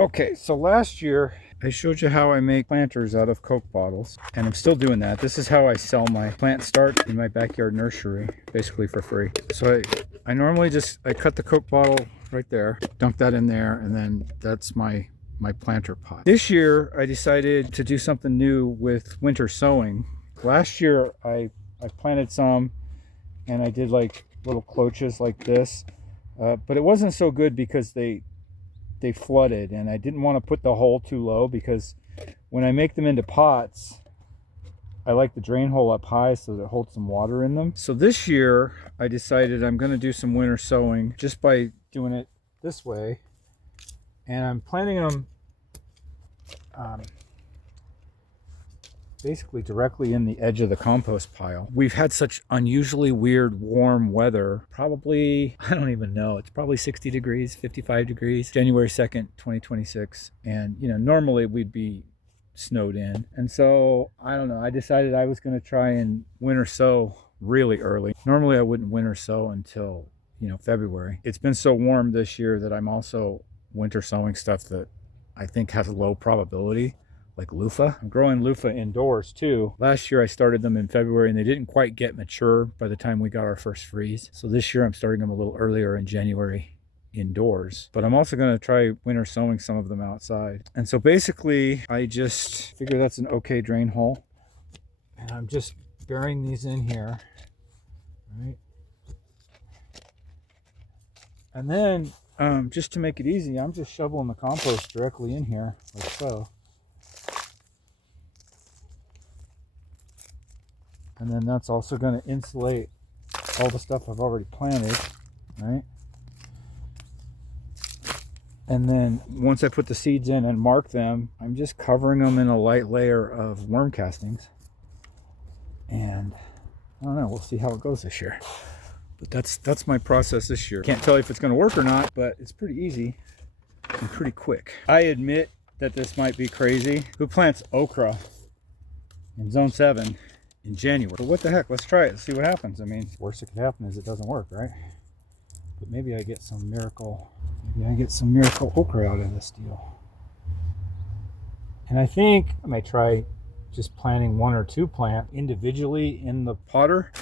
Okay, so last year I showed you how I make planters out of Coke bottles, and I'm still doing that. This is how I sell my plant start in my backyard nursery, basically for free. So I normally I cut the Coke bottle right there, dunk that in there, and then that's my planter pot. This year I decided to do something new with winter sowing. Last year I planted some, and I did like little cloches like this, but it wasn't so good because they flooded, and I didn't want to put the hole too low because when I make them into pots, I like the drain hole up high so that it holds some water in them. So this year I decided I'm going to do some winter sowing just by doing it this way, and I'm planting them basically directly in the edge of the compost pile. We've had such unusually weird warm weather. Probably, I don't even know, it's probably 60 degrees, 55 degrees, January 2nd, 2026. And, you know, normally we'd be snowed in. And so, I don't know, I decided I was going to try and winter sow really early. Normally I wouldn't winter sow until, you know, February. It's been so warm this year that I'm also winter sowing stuff that I think has a low probability, like loofah. I'm growing loofah indoors too. Last year I started them in February and they didn't quite get mature by the time we got our first freeze. So this year I'm starting them a little earlier in January indoors. But I'm also going to try winter sowing some of them outside. And so basically I just figure that's an okay drain hole. And I'm just burying these in here. Right. And then just to make it easy, I'm just shoveling the compost directly in here like so. And then that's also going to insulate all the stuff I've already planted, right? And then once I put the seeds in and mark them, I'm just covering them in a light layer of worm castings. And I don't know, we'll see how it goes this year. But that's my process this year. Can't tell you if it's going to work or not, but it's pretty easy and pretty quick. I admit that this might be crazy. Who plants okra in zone 7 in January? But what the heck, let's try it and see what happens. I mean, worst that could happen is it doesn't work, right? But maybe I get some miracle okra out of this deal. And I think I may try just planting 1 or 2 plants individually in the potter,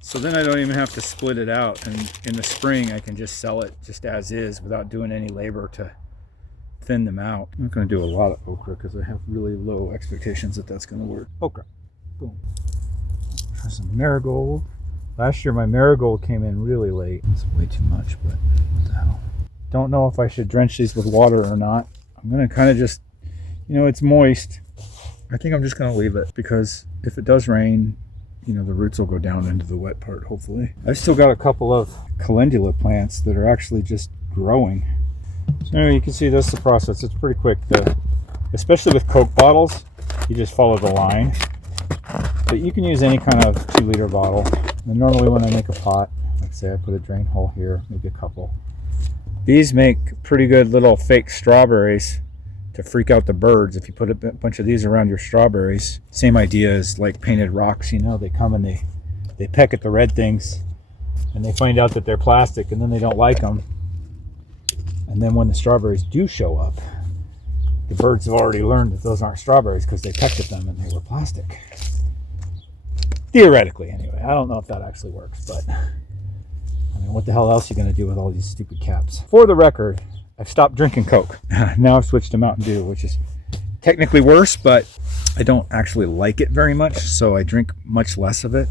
so then I don't even have to split it out, and in the spring I can just sell it just as is without doing any labor to thin them out. I'm not going to do a lot of okra because I have really low expectations that that's going to work. Okra, boom. Try some marigold. Last year my marigold came in really late. It's way too much, but what the hell. Don't know if I should drench these with water or not. I'm going to kind of just, you know, it's moist. I think I'm just going to leave it because if it does rain, you know, the roots will go down into the wet part, hopefully. I've still got a couple of calendula plants that are actually just growing. So anyway, you can see that's the process. It's pretty quick. Especially with Coke bottles, you just follow the line. But you can use any kind of 2-liter bottle. And normally when I make a pot, like say I put a drain hole here, maybe a couple. These make pretty good little fake strawberries to freak out the birds. If you put a bunch of these around your strawberries, same idea as like painted rocks, you know, they come and they peck at the red things and they find out that they're plastic and then they don't like them. And then when the strawberries do show up, the birds have already learned that those aren't strawberries because they pecked at them and they were plastic. Theoretically, anyway. I don't know if that actually works, but I mean, what the hell else are you going to do with all these stupid caps? For the record, I've stopped drinking Coke. Now I've switched to Mountain Dew, which is technically worse, but I don't actually like it very much, so I drink much less of it.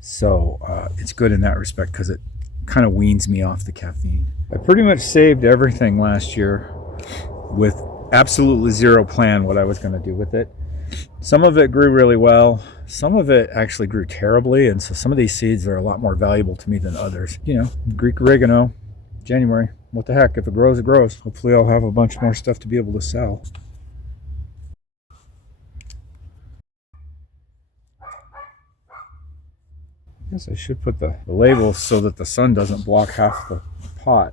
So it's good in that respect because it kind of weans me off the caffeine. I pretty much saved everything last year with absolutely zero plan what I was going to do with it. Some of it grew really well. Some of it actually grew terribly, and so some of these seeds are a lot more valuable to me than others. You know, Greek oregano, January. What the heck? If it grows, it grows. Hopefully I'll have a bunch more stuff to be able to sell. I guess I should put the labels so that the sun doesn't block half the pot.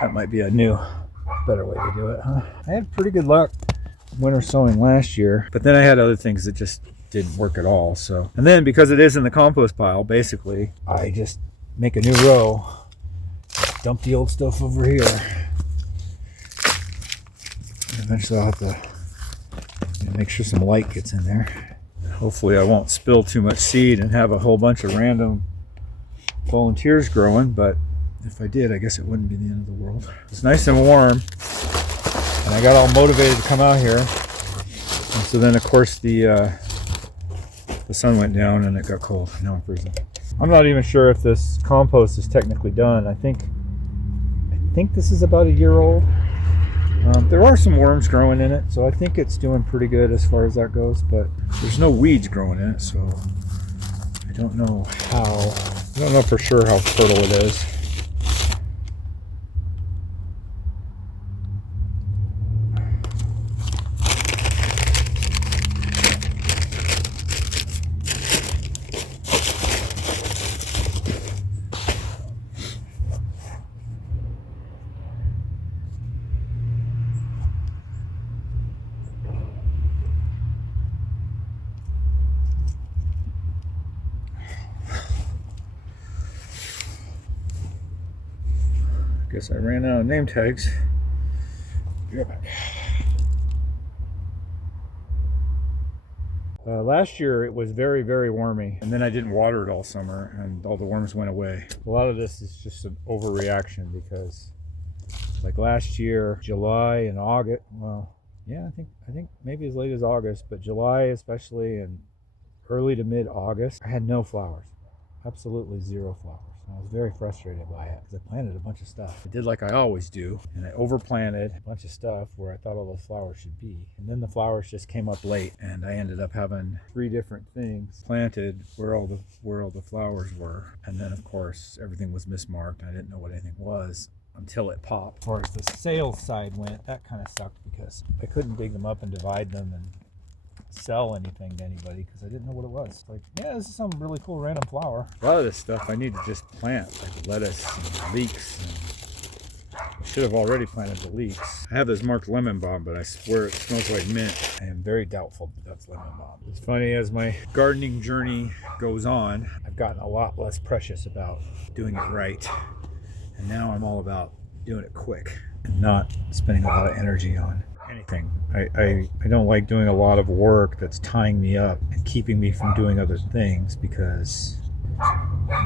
That might be a new, better way to do it, huh? I had pretty good luck winter sowing last year, but then I had other things that just didn't work at all. So, and then because it is in the compost pile, basically, I just make a new row, dump the old stuff over here, Eventually I'll have to make sure some light gets in there. Hopefully I won't spill too much seed and have a whole bunch of random volunteers growing, but if I did, I guess it wouldn't be the end of the world. It's nice and warm, and I got all motivated to come out here. And so then, of course, the sun went down and it got cold. Now I'm freezing. I'm not even sure if this compost is technically done. I think this is about a year old. There are some worms growing in it, so I think it's doing pretty good as far as that goes, but there's no weeds growing in it, so I don't know for sure how fertile it is. Guess I ran out of name tags. Be right back. Last year it was very, very wormy, and then I didn't water it all summer, and all the worms went away. A lot of this is just an overreaction because, like last year, July and August. Well, yeah, I think maybe as late as August, but July especially, and early to mid-August, I had no flowers. Absolutely zero flowers. I was very frustrated by it because I planted a bunch of stuff. I did like I always do, and I overplanted a bunch of stuff where I thought all those flowers should be. And then the flowers just came up late, and I ended up having 3 different things planted where all the flowers were. And then, of course, everything was mismarked. I didn't know what anything was until it popped. As far as the sales side went, that kind of sucked because I couldn't dig them up and divide them and sell anything to anybody because I didn't know what it was. Like, yeah, this is some really cool random flower. A lot of this stuff I need to just plant, like lettuce and leeks. And I should have already planted the leeks. I have this marked lemon balm, but I swear it smells like mint. I am very doubtful that's lemon balm. It's funny, as my gardening journey goes on, I've gotten a lot less precious about doing it right. And now I'm all about doing it quick and not spending a lot of energy on anything. I don't like doing a lot of work that's tying me up and keeping me from doing other things, because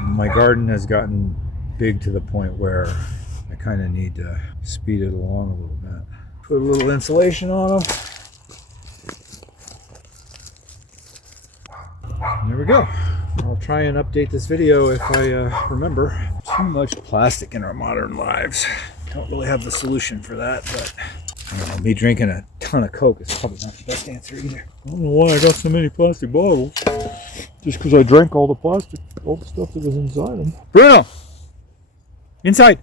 my garden has gotten big to the point where I kind of need to speed it along a little bit. Put a little insulation on them. And there we go. I'll try and update this video if I remember. Too much plastic in our modern lives. Don't really have the solution for that, but I don't know, me drinking a ton of Coke is probably not the best answer either. I don't know why I got so many plastic bottles. Just because I drank all the stuff that was inside them. Bruno! Inside!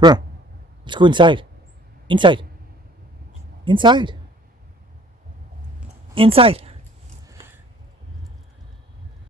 Bruno, let's go inside. Inside. Inside. Inside.